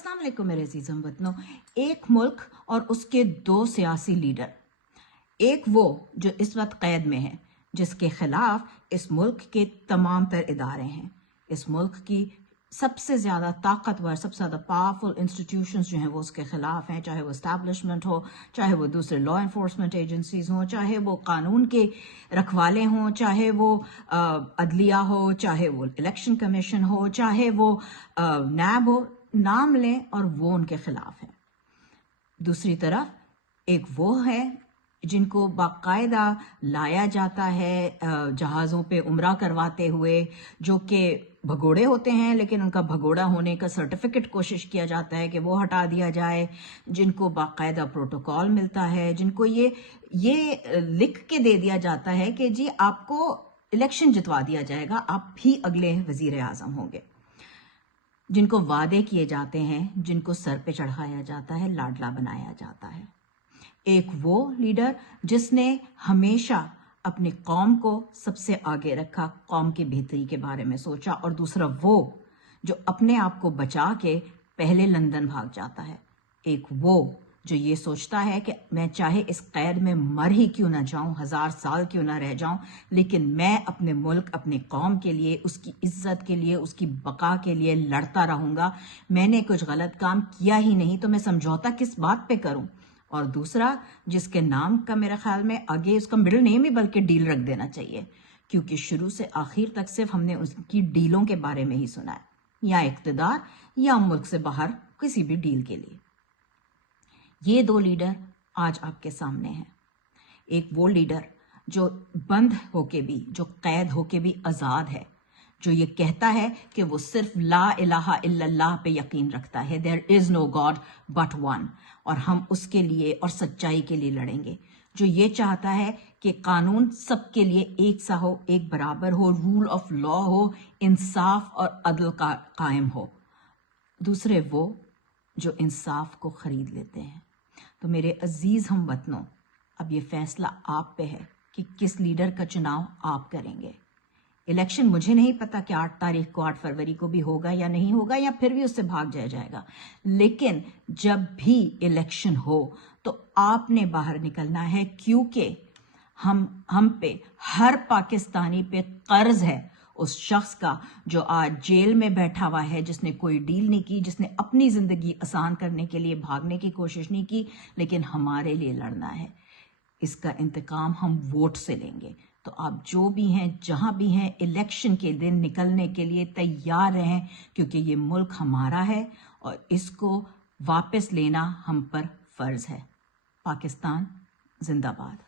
अस्सलाम वालेकुम मेरे अजीज हमवतनों। एक मुल्क और उसके दो सियासी लीडर, एक वो जो इस वक्त कैद में है, जिसके खिलाफ इस मुल्क के तमाम तर इदारे हैं। इस मुल्क की सबसे ज़्यादा ताकतवर, सबसे ज़्यादा पावरफुल इंस्टीट्यूशंस जो हैं वो उसके खिलाफ हैं, चाहे वो इस्टेब्लिशमेंट हो, चाहे वो दूसरे लॉ इन्फोर्समेंट एजेंसीज हों, चाहे वो कानून के रखवाले हों, चाहे वो अदलिया हो, चाहे वो इलेक्शन कमीशन हो, चाहे वो नैब हो, नाम लें और वो उनके खिलाफ है। दूसरी तरफ एक वो है जिनको बाकायदा लाया जाता है जहाज़ों पे उम्रा करवाते हुए, जो कि भगोड़े होते हैं, लेकिन उनका भगोड़ा होने का सर्टिफिकेट कोशिश किया जाता है कि वो हटा दिया जाए, जिनको बाकायदा प्रोटोकॉल मिलता है, जिनको ये लिख के दे दिया जाता है कि जी आपको इलेक्शन जितवा दिया जाएगा, आप भी अगले वजीर आज़म होंगे, जिनको वादे किए जाते हैं, जिनको सर पे चढ़ाया जाता है, लाडला बनाया जाता है। एक वो लीडर जिसने हमेशा अपनी कौम को सबसे आगे रखा, कौम की बेहतरी के बारे में सोचा, और दूसरा वो जो अपने आप को बचा के पहले लंदन भाग जाता है। एक वो जो ये सोचता है कि मैं चाहे इस कैद में मर ही क्यों ना जाऊं, 1000 साल क्यों ना रह जाऊं, लेकिन मैं अपने मुल्क, अपने कौम के लिए, उसकी इज्जत के लिए, उसकी बका के लिए लड़ता रहूंगा। मैंने कुछ गलत काम किया ही नहीं तो मैं समझौता किस बात पे करूं। और दूसरा जिसके नाम का मेरे ख्याल में आगे उसका मिडिल नेम ही बल्कि डील रख देना चाहिए, क्योंकि शुरू से आखिर तक सिर्फ हमने उसकी डीलों के बारे में ही सुना है, या इख्तिदार या मुल्क से बाहर किसी भी डील के लिए। ये दो लीडर आज आपके सामने हैं। एक वो लीडर जो बंद होके भी, जो कैद होके भी आज़ाद है, जो ये कहता है कि वो सिर्फ ला इलाहा इल्लल्लाह पे यकीन रखता है, there is no God but one, और हम उसके लिए और सच्चाई के लिए लड़ेंगे। जो ये चाहता है कि कानून सबके लिए एक सा हो, एक बराबर हो, रूल ऑफ लॉ हो, इंसाफ और अदल का कायम हो। दूसरे वो जो इंसाफ को खरीद लेते हैं। तो मेरे अजीज हम वतनों, अब ये फैसला आप पे है कि किस लीडर का चुनाव आप करेंगे। इलेक्शन मुझे नहीं पता कि 8 तारीख को, 8 फरवरी को भी होगा या नहीं होगा, या फिर भी उससे भाग जाएगा, लेकिन जब भी इलेक्शन हो तो आपने बाहर निकलना है, क्योंकि हम पे, हर पाकिस्तानी पे कर्ज है उस शख्स का जो आज जेल में बैठा हुआ है, जिसने कोई डील नहीं की, जिसने अपनी जिंदगी आसान करने के लिए भागने की कोशिश नहीं की, लेकिन हमारे लिए लड़ना है। इसका इंतकाम हम वोट से लेंगे। तो आप जो भी हैं, जहां भी हैं, इलेक्शन के दिन निकलने के लिए तैयार रहें, क्योंकि ये मुल्क हमारा है और इसको वापस लेना हम पर फर्ज है। पाकिस्तान जिंदाबाद।